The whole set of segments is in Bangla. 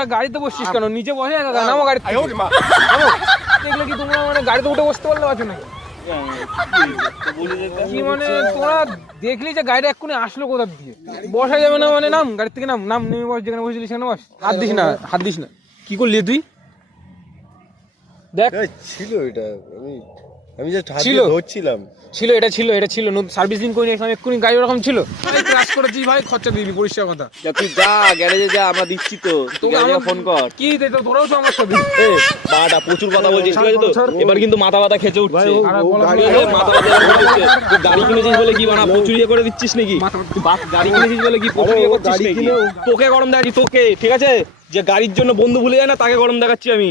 তোরা গাড়িতে বসছিস কেন? নিচে বসে নামো গাড়ি দেখলে কি তোমরা মানে গাড়িতে উঠে বসতে পারলে আছো নাকি? কি মানে তোরা দেখলি যে গাড়িটা এক্ষুনি আসলো কোথা দিয়ে? বসা যাবে না মানে নাম গাড়ি থেকে নাম নাম নেমে বস, যেখানে বসেছিলি সেখানে বস। হাত দিস না, হাত দিস না। কি করলি তুই? দেখ ছিল এটা, আমি জাস্ট হাত ছিল দিয়ে ধরছিলাম। এটা ছিল নতুন সার্ভিসিং করে নিয়েছিলাম এক্ষুনি, গাড়ি ওরকম ছিল। ভাই ক্লাস করেছিস ভাই, খরচা দিবি, পরিষ্কার কথা। তুই যা গ্যারেজে যা, আমরা দিচ্ছি তো, তোকে ফোন কর। কি দে তো, তোরাও তো আমার সাথে বাটা প্রচুর কথা বলছিস, ঠিক আছে তো? এবার কিন্তু মাথা ব্যথা খেচে উঠছে। মাথা ব্যথা উঠছে। তুই গাড়ি কিনেছিস বলে কি বানা প্রচুর ইয়ে করে দিচ্ছিস নাকি? তুই গাড়ি কিনেছিস বলে কি প্রচুর ইয়ে করছিস নাকি? তোকে গরম দেখাচ্ছি, তোকে, ঠিক আছে? যে গাড়ির জন্য বন্ধু ভুলে যায় না, তাকে গরম দেখাচ্ছি আমি।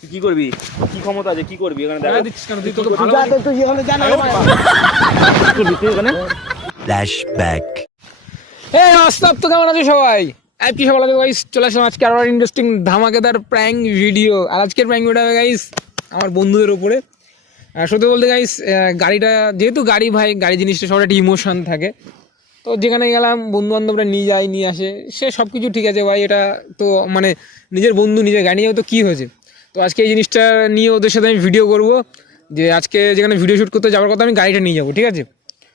তুই কি করবি? কি ক্ষমতা আছে? কি করবি এখানে? দেখা দিচ্ছিস কেন? তুই তোকে ভালো তুই এখানে জানা করবি তুই এখানে। ফ্ল্যাশব্যাক। এই আস্তাব, তো কেমন আছো সবাই? কি সকাল আছে গাইস, চলে আসলাম আজকে আরো ইন্টারেস্টিং ধামাকেদার প্র্যাঙ্ক ভিডিও। আর আজকের প্র্যাঙ্ক ভিডিও হবে গাইস আমার বন্ধুদের উপরে। সত্যি বলতে গাইস, গাড়িটা যেহেতু গাড়ি ভাই, গাড়ি জিনিসটা সবার একটা ইমোশন থাকে। তো যেখানে গেলাম বন্ধু বান্ধবরা নিয়ে যায়, নিয়ে আসে, সে সব কিছু ঠিক আছে ভাই। এটা তো মানে নিজের বন্ধু নিজের গাড়ি নিয়েও তো কী হয়েছে। তো আজকে এই জিনিসটা নিয়ে ওদের সাথে আমি ভিডিও করব। যে আজকে যেখানে ভিডিও শ্যুট করতে যাওয়ার কথা, আমি গাড়িটা নিয়ে যাবো, ঠিক আছে?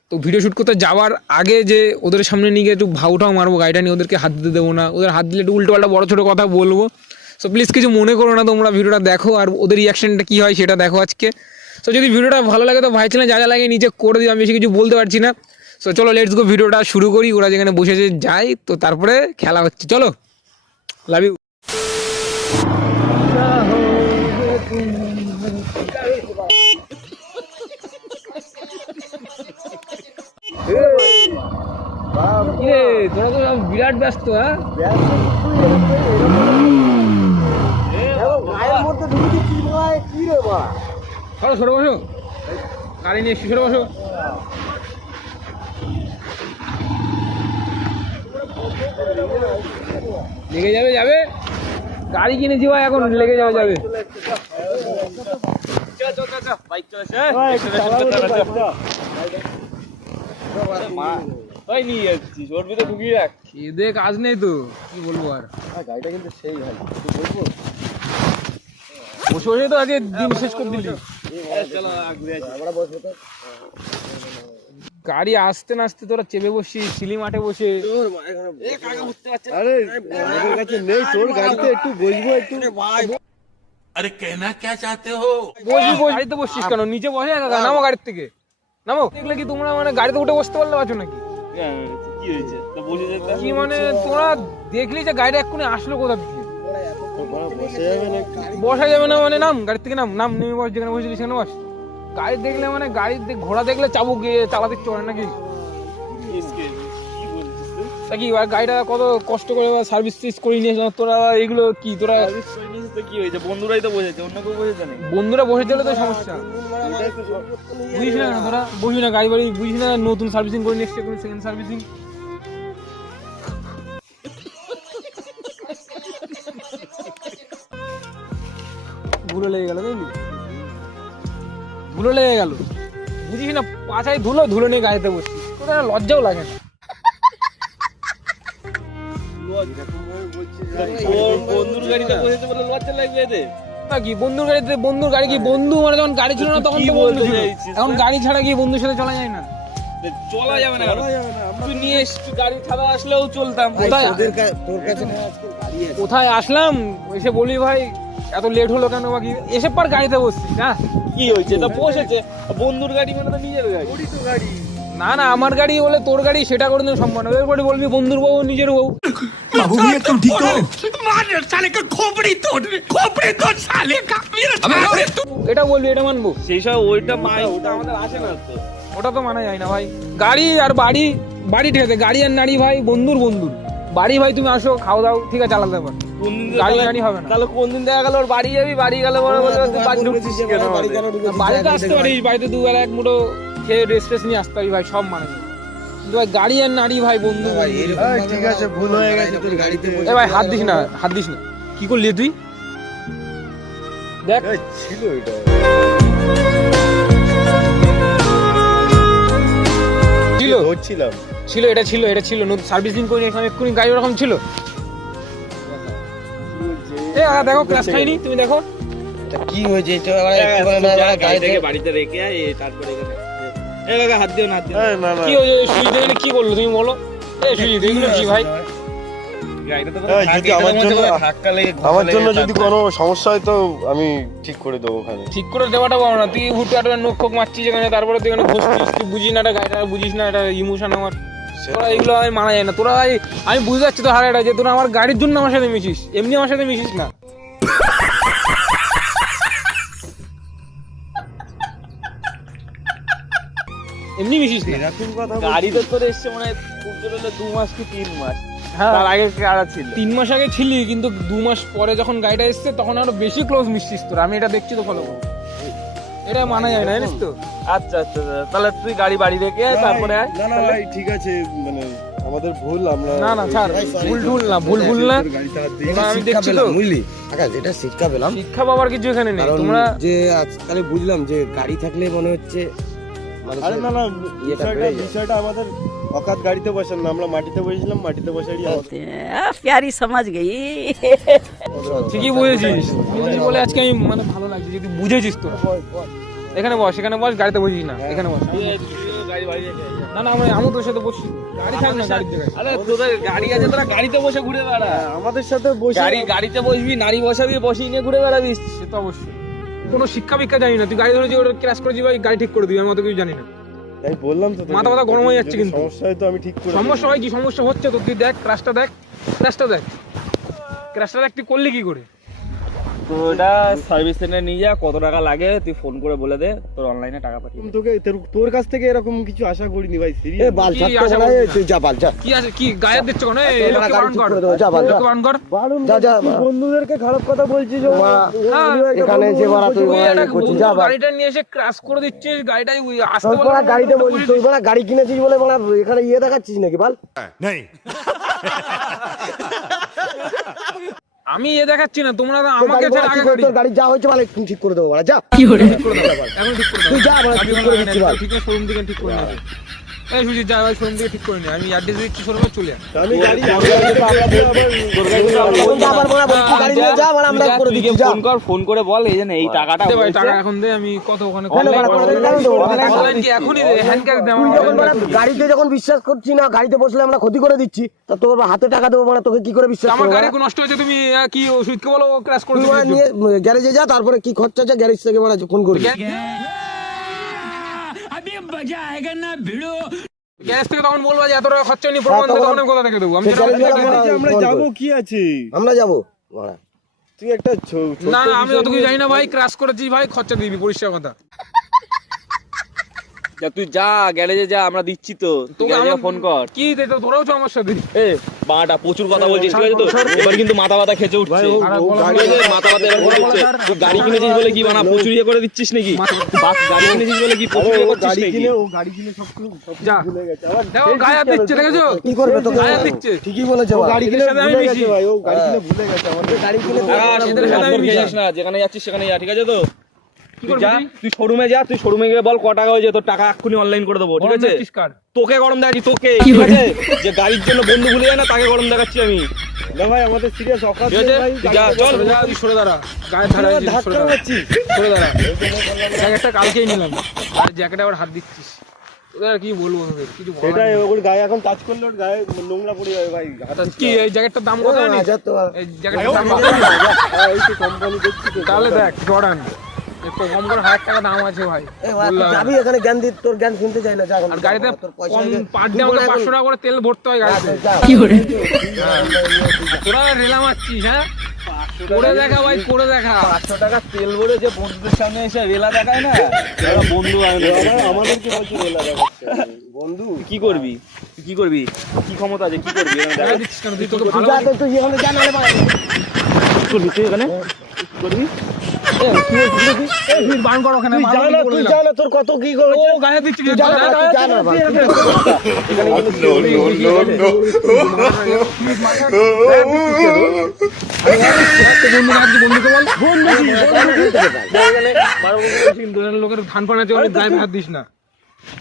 তো ভিডিও শ্যুট করতে যাওয়ার আগে যে ওদের সামনে নিয়ে গিয়ে একটু ভাউটাও মারবো, গাড়িটা নিয়ে ওদেরকে হাত দিতে দেবো না। ওদের হাত দিলে একটু উল্টো পাল্টা বড়ো ছোটো কথা বলবো। সো প্লিজ কিছু মনে করো না, তোমরা ভিডিওটা দেখো আর ওদের রিয়াকশানটা কী হয় সেটা দেখো আজকে। সো যদি ভিডিওটা ভালো লাগে তো ভাই চ্যানেলে যা যা লাগে নিচে করে দিও, আমি বেশি কিছু বলতে পারছি না। সো চলো লেটস গো, ভিডিওটা শুরু করি। ওরা যেখানে বসেছে যাই, তো তারপরে খেলা হচ্ছে, চলো। Love you. কিরে তোরা তো বিরাট ব্যস্ত, হ্যাঁ? সরো সরো বসো, গাড়ি নিয়ে এসছি, সরো বসো। লেগে যাবে যাবে, গাড়ি কিনেছি ভাই, এখন লেগে যাবে যাবে। কাজ নেই তো কি বলবো আর। গাড়িটা কিন্তু সেই ভাই, বসে বসে তো আগে দিন শেষ করে দিলি। গাড়ি আসতে না আসতে তোরা চেপে বসি সিলি মাঠে বসে। আরে আমাদের কাছে নেই, তোর গাড়িতে একটু বসবো একটু। আরে কেনা ক্যা চাহতে হো? গাড়িতে বসছিস কেন? নিচে বসে নামো গাড়ির থেকে, নামো। দেখলে কি তোমরা মানে গাড়িতে উঠে বসতে পারলে আছো নাকি? কি হয়েছে? কি মানে তোরা দেখলি যে গাড়িটা এক্ষুনি আসলো কোথা দিয়ে? বসা যাবে না মানে নাম গাড়ি থেকে নাম নাম নেমে বস, যেখানে বসেছিলি সেখানে বস। গাড়ি দেখলে মানে গাড়ি ঘোড়া দেখলে চাবুক গিয়ে চালাতে চলে নাকি? কি গাড়িটা কত কষ্ট করে সার্ভিস করে নিয়েছিলাম, তোরা এগুলো কি? তোরা কি হয়েছে? বন্ধুরাই তো বসেছে, অন্য কেউ বসেছে না। বন্ধুরা বসে চলে তো সমস্যা বুঝিস না? তোরা বুঝবি না গাড়ি বাড়ি, বুঝিস না? নতুন সার্ভিসিং করে নিয়ে এসছে, সেকেন্ড সার্ভিসিং। ধুলো লেগে গেল, দেখলি? ধুলো লেগে গেল, বুঝিস না? পাছায় ধুলো, ধুলো নিয়ে গাড়িতে বসছিস, তোদের লজ্জাও লাগে না? বন্ধুর গাড়িতে বসেছে বলে লজ্জা লাগবে এতে? কি বন্ধুর গাড়িতে? বন্ধুর গাড়ি কি বন্ধু মানে যখন গাড়ি ছিল না তখন তো বন্ধু ছিল, এখন গাড়ি ছাড়া কি বন্ধুর সাথে চলা যায় না? চলা যাবে না, তুই নিয়ে এসছি গাড়ি ছাড়া আসলেও চলতাম। কোথায় আসলাম এসে বলি ভাই এত লেট হলো কেন? বাকি এসে পর গাড়িতে বসছি না, কি হয়েছে? তা বসেছে, বন্ধুর গাড়ি মানে তো নিজের গাড়ি। না না আমার গাড়ি বলে তোর গাড়ি সেটা করে দিন সম্মান। এরপরে বলবি বন্ধুর বউ নিজের বউ। বাবু ভি একদম ঠিক তো মার সালে কা খোপড়ি তোড় সালে কা। এটা বলবি, এটা মানবো? সেই সব ওইটা ওটা আমাদের আসে না তো, ওটা তো মানা যায় না ভাই। গাড়ি আর বাড়ি, বাড়ি ঠিক আছে, গাড়ি আর নারী ভাই বন্ধুর বন্ধুর। বাড়ি ভাই তুমি আসো খাও দাও, ঠিক আছে, চালাতে পারো। গাড়ি গাড়ি হবে না। তাহলে কোন দিন দেখা গেল ওর বাড়ি যাবি, বাড়ি গেলে বলে বাড়ি ঢুকছিস কেন? বাড়িতে আসতে পারিস, বাড়িতে দুবেলা এক মুঠো খেয়ে রেস্ট ফেস্ট নিয়ে আসতে পারি ভাই, সব মানে। কিন্তু ভাই গাড়ি আর নারী ভাই বন্ধু ভাই। ঠিক আছে, ভুল হয়ে গেছে, তোর গাড়িতে এ ভাই হাত দিস না, হাত দিস না। কি করলি তুই? দেখ ছিল এটা, ছিল ধরছিলাম। এটা ছিল নতুন সার্ভিসিং করে নিয়েছিলাম এক্ষুনি, গাড়ি ওরকম ছিল। দেখো ক্লাস খাইনি, তুমি দেখো কি হয়েছে এটা গাড়ি থেকে বাড়িতে রেখে আয় তারপরে এখানে কাকা হাত দিও না, হাত দিও না। না না কি হয়েছে সুজিত এখানে কি বললো তুমি বলো? সুজিত এগুলো কি ভাই? গাড়িটা তো যদি আমার জন্য যদি কোনো সমস্যা হয় তো আমি ঠিক করে দেবো ওখানে। ঠিক করে দেওয়াটা পারো না, তুই হুটে হাটে নোক ফোক মারছিস এখানে, তারপরে তুই এখানে ঘষছিস, তুই বুঝিস না এটা গাড়িটা, বুঝিস না এটা ইমোশন আমার। তোরা এগুলো আমি মানা যায় না, তোরা আমি বুঝতে পারছি তো হারাটা যে তোরা আমার গাড়ির জন্য আমার সাথে মিশিস, এমনি আমার সাথে মিশিস না। এমনি মিশিস না। এরকম কথা গাড়িতে তোর এসছে মানে খুব জোর হলে 2 মাস কি 3 মাস, হ্যাঁ তার আগে কারা ছিল? 3 মাস আগে ছিলি, কিন্তু 2 মাস পরে যখন গাড়িটা এসছে তখন আরো বেশি ক্লোজ মিশছিস তোরা, আমি এটা দেখছি তো, ফলো করো। এটা মানা যায় না, জানিস তো। আচ্ছা আচ্ছা তাহলে তুই গাড়ি বাড়ি রেখে আয়, তারপরে আয়। না না ভাই ঠিক আছে, মানে আমাদের ভুল, আমরা না না ছাড়, ভুল না, ভুল না। গাড়িতে হাত দিই। তোরা আমি দেখছি তো, বুঝলি আকাশ, এটা শিক্ষা পেলাম। শিক্ষা পাওয়ার কিছু এখানে নেই। কারণ তোমরা যে আজকালে বুঝলাম যে গাড়ি থাকলে মনে হচ্ছে মানুষের আরে না না, ইয়েটা বেড়ে যায়। বিষয়টা আমাদের অকাত গাড়িতে বসেন না, আমরা মাটিতে বসেছিলাম, মাটিতে বসারই प्यारी समझ गई। ঠিকই বুঝেছিস, বুঝিস বলে আজকে আমি মানে ভালো লাগছে যদি বুঝেছিস তোরা। এখানে বস, এখানে বস, গাড়িতে বসিস না, এখানে বস। গাড়ি বাড়ি রেখে আয়। না না আমি তোর সাথে বসছি, গাড়ি থাক না, গাড়ির জায়গায়। আরে তোদের গাড়ি আছে, তোরা গাড়িতে বসে ঘুরে বেড়া। আমাদের সাথে বসে গাড়িতে বসবি, নারী বসাবি, বসিয়ে নিয়ে ঘুরে বেড়াবি। সে তো অবশ্যই। কোনো শিক্ষা ভিক্ষা জানি না, তুই গাড়ি ধরেছি, ওটা ক্র্যাশ করেছি ভাই, গাড়ি ঠিক করে দিবি, আমি অত কিছু জানি না। তাই বললাম তো তোকে। মাথা মাথা গরম হয়ে যাচ্ছে যদি কিন্তু। সমস্যা হয় তো আমি ঠিক করে দেবো। সমস্যা হয় কি, সমস্যা হচ্ছে তো, তুই দেখ ক্র্যাশটা দেখ, ক্র্যাশটা দেখ, ক্র্যাশটা দেখ, তুই করলি কি করে? তো ওটা সার্ভিস সেন্টারে নিয়ে যা, কত টাকা লাগে তুই ফোন করে বলে দে, তোর অনলাইনে টাকা পাঠিয়ে দেব। তোকে তোর কাছ থেকে এরকম কিছু আশা করিনি ভাই, এ সিরিয়াস। বাল কি ছাড় তো আশা মনে হয়, করছিস? তুই যা বাল যা। কি আছে, কি গায়ে দিচ্ছ কেন? এই তোমরা লোককে গাড়ি বারণ ঠিক কর, করে দেবো, যা বাল, যা। লোককে বারণ কর। যা যা বন্ধুদেরকে খারাপ কথা বলছিস এখানে যে বাড়া তুই তুই একটা করছিস, যা বাল। গাড়িটা নিয়ে এসে ক্র্যাশ করে দিচ্ছিস, গাড়িটাই আসতে তোর বাড়া গাড়িতে বলছিস, তুই বাড়া গাড়ি কিনেছিস বলে বাড়া এখানে ইয়ে দেখাচ্ছিস নাকি বাল? আমি এ দেখাচ্ছি না, তোমরা তো তোর আমাকে গাড়ি ছেড়ে বাড়া আগে ঠিক করে, গাড়ি তোর গাড়ি যা হয়েছে বাল এখন ঠিক করে দেবো বাড়া, যা। ঠিক করে দাও, এখন ঠিক করে দাও। তুই যা বাড়া, আমি ঠিক কোনো করে লাগাই দিচ্ছি না, বাল। ঠিক আছে শোরুম থেকে ঠিক করে নেবে। এই সুজিত যা ভাই, শোরুম থেকে ঠিক করে নে, আমি অ্যাড্রেস দিচ্ছি, শোরুমে চলে আয়। আমি গাড়ি এখন যা বাল বাড়া, বলছি গাড়ি নিয়ে যা বাড়া, আমরা করে দিচ্ছি, যা। ফোন করে বল এই যে এই টাকাটা দে ভাই হয়েছে। টাকা এখন দে, আমি কত ওখানে কেন বাড়া, করে দেবো, কেন দেবো? অনলাইন কি এখনই দে, হ্যান্ড ক্যাশ দে আমার। তুই যখন বাড়া গাড়িতে যখন বিশ্বাস করছি না, গাড়িতে বসলে আমরা ক্ষতি করে দিচ্ছি, তা তোর হাতে টাকা দেবো মানে তোকে কি করে বিশ্বাস আমার করবো গাড়ি বাড়া? নষ্ট হয়েছে, তুমি কি সুজিতকে বলো ক্র্যাশ করে তুই দিবি? বাড়া নিয়ে গ্যারেজে যা, তারপরে কি খরচা আছে গ্যারেজ থেকে বাড়া ফোন করবি। अभी मजा आएगा ना भिड़ो। গ্যাস থেকে তখন বলবো যে এত টাকা খরচা নি, প্রমাণ দে, তখন আমি কোথা থেকে দেবো? আমি সে সেটা গ্যারেজ বলতে বালা পারি না। আমরা যাবো কি আছে? আমরা যাবো বাড়া। তুই একটা না না আমি অত কিছু জানি না ভাই, ক্র্যাশ করেছি ভাই, খরচা দিবি, পরিষ্কার কথা। যা তুই যা গ্যারেজে যা, আমরা দিচ্ছি তো, তুই তোকে গ্যারেজে আমার- ফোন কর। কি দে তো, তোরাও তো আমার সাথে। এ বাটা প্রচুর কথা বলছিস, ঠিক আছে তো? এবার কিন্তু মাথা ব্যথা খেতে উঠছে। আর বলা ঠিক আছে, মাথা ব্যথা এবার হচ্ছে। তুই গাড়ি কিনেছিস বলে কি বানা প্রচুর ইয়ে করে দিচ্ছিস নাকি? গাড়ি কিনেছিস বলে কি প্রচুর ইয়ে করছিস গাড়ি নাকি? কিনে গাড়ি কিনে সব যা ভুলে গেছে। আবার দেখো গায়ে হাত দিচ্ছে, দেখেছো? কি করবে তোকে? গায়ে হাত দিচ্ছে। ঠিকই বলেছে বাড়া। গাড়ি কিনে সাথে আমি ভুলে মিশি। গেছে ভাই, ও গাড়ি কিনে ভুলে গেছে আমাদের। গাড়ি কিনে এদের সাথে আমি খেয়ে মিশি। যাস না, যেখানে যাচ্ছিস সেখানে যা, ঠিক আছে তো? কি তুই করবি যা, তুই? তুই শোরুমে যা, তুই শোরুমে গিয়ে বল ক টাকা হয়েছে, তোর টাকা এক্ষুনি অনলাইন করে দেবো, ঠিক গরম আছে? দেখছিস কার? তোকে গরম দেখাচ্ছি, তোকে, ঠিক আছে? যে গাড়ির জন্য বন্ধু ভুলে যায় না, তাকে গরম দেখাচ্ছি আমি, না ভাই আমাদের সিরিয়াস অকাত ঠিক আছে? ভাই। তুই যা, চল। সরে যা, তুই সরে দাঁড়া, গায়ে ধারা দিচ্ছিস, সরে ধাক্কা দাঁড়া, মারছিস। সরে দাঁড়া। জ্যাকেটটা কালকেই নিলাম, আর জ্যাকেটে আবার হাত দিচ্ছিস, তোদের আর কি বলবো তোদের, কিছু বলার সেটাই, নেই। ওর গায়ে এখন টাচ করলে ওর গায়ে নোংরা পড়ে যাবে ভাই। কি এই জ্যাকেটটার দাম কত জানিস? হাজার তো এই জ্যাকেটটার দাম কত? এই তো কোম্পানি দেখছি তো। তাহলে দেখ জর্ডান, একটু কম করে 1000 টাকা দাম আছে ভাই, এ বাড়া, তুই বললাম। যাবি এখানে জ্ঞান দি, তোর জ্ঞান শুনতে চাই না, যা এখন আর যা, গাড়িতে তোর পয়সা কম দিয়ে- পার ডে তুই আমাকে বলে 500 টাকা করে তেল ভরতে হয় গাড়িতে। যা। তোরা রেলা মারছিস, হ্যাঁ? করে দেখা ভাই, করে দেখা। 500 টাকা তেল ভরে যে বন্ধুদের সামনে এসে রেলা দেখায় না, এরা বন্ধু হয় না। আমাদেরকে বলছে রেলা দেখাচ্ছে। বন্ধু তুই কি করবি? তুই কি করবি? কি ক্ষমতা আছে? কি করবি? এখানে টাকা দেখা। দিচ্ছিস কেন? তুই তোকে তুই ভালো যা, তুই এখানে যা, নাহলে বাড়া। কি করবি তুই এখানে? কি করবি? তুই বারণ কর ওখানে, তুই মারো যা কিন্তু না, বলে তুই দিলাম। যা না, তোর কত কি ও হয়েছে? গায়ে দিচ্ছি, তুই যা না, বাড়া, তুই যা না, বাড়া, তুই যা না। বন্ধুকে বল, লোকের ধান পান আছে, গায়ে হাত দিস না।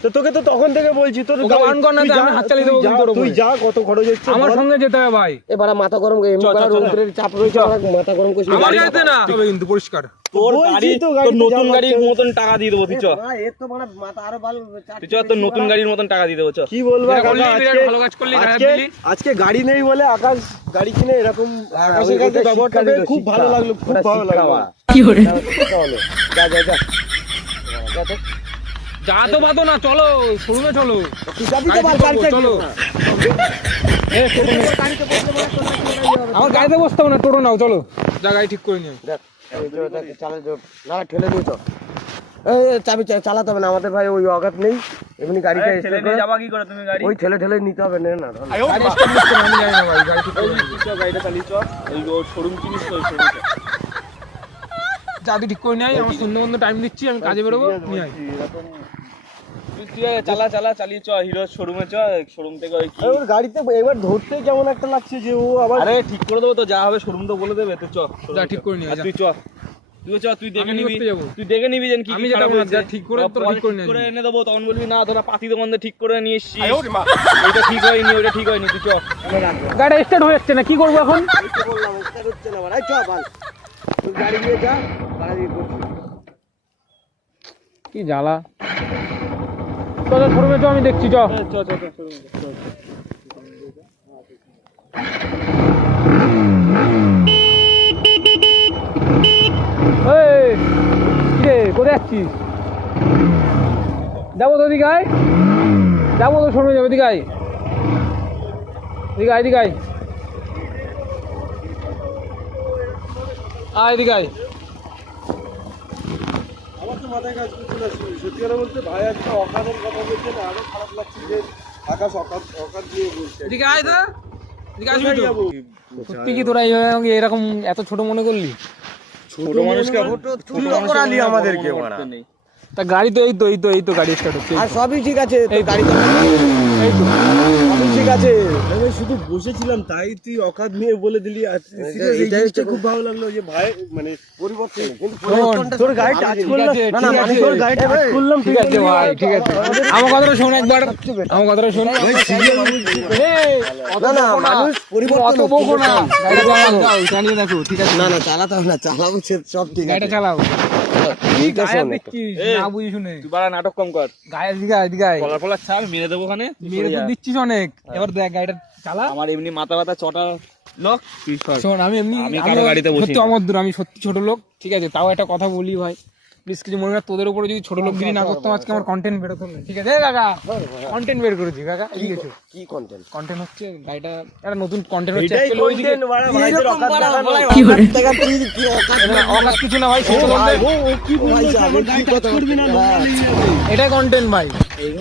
তো তোকে তো তখন থেকে বলছি তোর ওকে বারণ কর না, তুই তো আমি যা, হাত চালিয়ে দেবো তুই যা, কিন্তু ওর তুই উপরে। যা কত খরচ হচ্ছে আমার বল। সঙ্গে যেতে হবে ভাই। এবার মাথা গরম করে এমনি বাড়া রোদ্রের চাপ রয়েছে বাড়া, মাথা গরম করে আমার গাড়িতে না তবে কিন্তু পরিষ্কার। তোর বলছি গাড়ি তো তোর গাড়িতে নতুন যা গাড়ির বাচ্চা- মতন টাকা দিয়ে দেবো তুই চ এর তো বাড়া মাথা আরো ভালো তুই চ তোর নতুন গাড়ির মতন টাকা দিয়ে দেবো চ কি বলবো যেটা করলি, কাকা, বিরাট আজকে- ভালো কাজ করলি, গায়ে আজকে- দিলি। আজকে গাড়ি নেই বলে আকাশ গাড়ি কিনে এরকম আকাশের কাছে ওটা ব্যবহারটা শিক্ষা পেয়ে দিল, খুব শিক্ষা। ভালো লাগলো, খুব ওটা ভালো শিক্ষা লাগলো। বাড়া। তাহলে, যা যা যা যা তো। যা তো বাতো না, চলো শোরুমে চলো। তুই যাবি তো বাল, গাড়ি গাড়ি চলো। চালিয়ে। আমার গাড়িতে বসতে হবে না, টোটো নাও চলো, যা গাড়ি ঠিক করে নিও। দেখ, এই যে ওটাকে চালা যে, না ঠেলে নিয়ে চল। চাবি চালাতে হবে না আমাদের ভাই, ওই অগাত নেই এমনি গাড়িটা ঠেলে স্টার্ট নিয়ে করে যাবা কি করে তুমি গাড়ি ওই ঠেলে ঠেলে নিতে হবে, নে না ধর। গাড়ি স্টার্ট নিচ্ছে না, আমি জানি না ভাই, গাড়ি ঠিক করে নিও। তুই চ গাড়িটা চালিয়ে চ ওই শোরুম চিনিস তো ওই শোরুম যা তুই ঠিক করে নিয়ে আয়, আমার সুন্দর টাইম দিচ্ছি, আমি কাজে বেরোবো, নিয়ে আয়। তুই চালিয়ে চ হিরো শোরুমে চ শোরুম থেকে ওই কি আরে ওর গাড়িতে এবার ধরতে কেমন একটা লাগছে যে ও আবার আরে ঠিক করে দেবো তো যা হবে শোরুম তো বলে দেবে তুই চ যা ঠিক করে নিয়ে আয়, আর যা। তুই চ তুই দেখে আমি নিবি করতে যাবো। তুই দেখে নিবি যেন কি আমি কি যেটা খারাপ বলছি, হয়েছে। যা ঠিক করে তোরা ঠিক করে নিয়ে করে নিবি। এনে দেবো তখন বলবি না তোরা পাতি দোকান ঠিক করে নিয়ে এসছিস ওইটা ঠিক হয়নি ওইটা ঠিক হয়নি তুই চ গাড়ি স্টার্ট হয়ে যাচ্ছে না, কি করবো এখন? বললাম স্টার্ট হচ্ছে না বাড়া, এই চ বাল, তুই গাড়ি নিয়ে যা, গাড়ি করছি। কি জ্বালা। চলো শোরুমে চ, আমি দেখছি, চ। এই, কি রে, কোথায় যাচ্ছিস? যাবো তো এদিকে আয়, যাবো তো শোরুমে যাবো, এদিকে আয়, এদিকে আয়, এদিকে আয়, এদিকে আয়। আমার তো মাথায় কাজ করছে না, সত্যি কথা বলতে ভাই একটা অকাদের কথা বলছে না, আরো খারাপ লাগছে যে আকাশ অকাদ দিয়ে বলছে। এদিকে আয় তো, এদিকে আসবি কোথায় তো? যাবো? সত্যি কি তোরা এইভাবে আমাকে এরকম এত ছোট মনে করলি? ছোট মানুষকে তুই তো করালি আমাদেরকে বাড়া। তা গাড়ি তো এই তো গাড়ি স্টার্ট হচ্ছে, আর সবই ঠিক আছে, তো এই তো। গাড়ি তো এই তো। সবই ঠিক আছে। আমি শুধু বসেছিলাম তাই তুই অকাদ নিয়ে বলে দিলি, আর serious এই এটাই জিনিসটা হচ্ছে খুব ভালো লাগলো যে ভাই মানে পরিবর্তন, কিন্তু শোন, পরিবর্তনটা তোর গাড়ি ভালো টাচ জিনিস। করলাম, ঠিক আছে, না না ঠিক মানে আছে। তোর গাড়ি টাচ করলাম, ঠিক আছে ভাই, ঠিক আছে, আমার কথাটা শোন একবার, আমার কথাটা শোন। এই, অত না না বকো না, মানুষ পরিবর্তন অত বকো না, গাড়িটা চালাও, চালিয়ে দেখো, ঠিক আছে? না না চালাতে হবে না, চালাবো সব ঠিক আছে। গাড়িটা চালাও। কি এইটা গায়ে শোন, দিচ্ছিস, এই। না বুঝি শুনে? তুই বাড়া নাটক কম কর গায়ে দিকে আয়, এদিকে আয়। কলার ফলার ছাড় মেরে দেবো ওখানে তুই মেরে সরে তো যা। দিচ্ছিস অনেক, এবার দেখ গাড়িটা চালা। আমার এমনি মাথা ব্যথা চটা লোক তুই সর শোন, আমি এমনি আমি কারো গাড়িতে বসি সত্যি না। অমদ্দুর, আমি সত্যি ছোট লোক, ঠিক আছে? তাও একটা কথা বলি ভাই, প্লিজ কিছু মনে রাখ, তোদের উপরে যদি ছোট লোকগিরি না করতাম আজকে আমার কন্টেন্ট বেরোতো না, ঠিক আছে? এই কাকা, কন্টেন্ট বের করেছি কাকা, ঠিক আছে? কি কন্টেন্ট? কন্টেন্ট হচ্ছে গাড়িটা একটা নতুন কন্টেন্ট হচ্ছে, এটাই actually ওইদিকে content বাড়া, ভাইদের অকাদ দেখানো। কি অকাত? অকাজ কিছু না ভাই, সত্যি বলতে কি বলছে আমার গাড়ি টাচ করবি না এটাই কন্টেন্ট ভাই।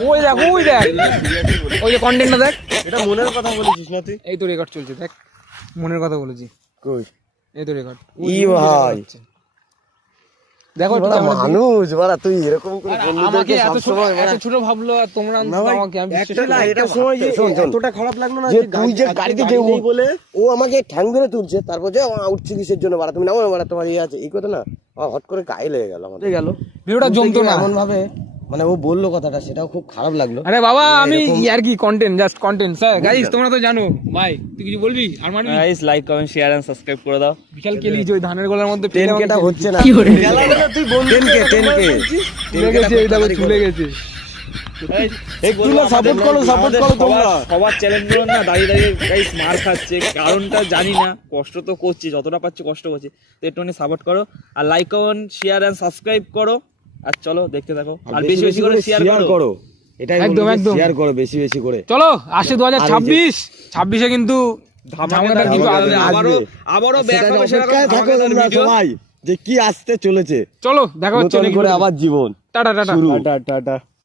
ওই দেখ, ওই দেখ, ওই যে কন্টেন্টটা দেখ, এটা মনের কথা বলেছিস না তুই? এই তো রেকর্ড চলছে, দেখ মনের কথা বলেছি, কই? এই তো রেকর্ড। ই ভাই, দেখো একটু বড় ক্যামেরার দিকে। মানুষ বাড়া, তুই এরকম করে আমাকে বন্ধুদেরকে এত ছোট, সবসময় এত ছোট ভাবলো, আর তোমরা না ভাই, আমাকে, আমি বিশ্বাস একটা করি না, না। এটা সময় যে শোন, শোন। এতটা খারাপ লাগলো না যে যে তুই যে গাড়িতে যে নেই বলে ও আমাকে ঠ্যাং ধরে তুলছে, তারপর যে উঠছে কিসের জন্য বাড়া, তুমি নামো বাড়া, তোমার ইয়ে আছে, এই কথা না, আমার হট করে গায়ে লেগে গেল, আমাদের গেল ভিডিওটা জমতো না। এমন ভাবে, মানে ও বললো কথাটা, সেটাও খুব খারাপ লাগলো। আরে বাবা, আমি আর কি content, just content sir. Guys তোমরা তো জানো ভাই, তুই কিছু বলবি আর মানবি? Guys like comment share and subscribe করে দাও বিশাল কেলি যে ওই ধানের গোলার মধ্যে 10K টা হচ্ছে না, তুই বন্ধু 10K চলে গেছে, এই দেখো চলে গেছে। একটু না সাপোর্ট করো তোমরা। সবার চ্যালেঞ্জ গুলো না দাঁড়িয়ে দাঁড়িয়ে গাইস মার খাচ্ছে, কারণটা জানি না, কষ্ট তো করছি, যতটা পাচ্ছি কষ্ট করছি, তো একটুখানি সাপোর্ট করো আর like comment share and subscribe করো, আর চলো দেখতে থাকো, আর বেশি বেশি করে শেয়ার করো। এটাই একদম, একদম। শেয়ার করো বেশি বেশি করে। চলো আসে 2026, 26-এ কিন্তু ধামাকাদার কিছু আসবে। আবারও ব্যাক সেটার হবে সেরকম অপেক্ষায় থাকো ধামাকাদার তোমরা ভিডিও। সবাই, যে কি আসতে চলেছে, চলো দেখা হচ্ছে নতুন নাকি করে আবার জীবন টাটা টাটা। শুরু। Tata tata.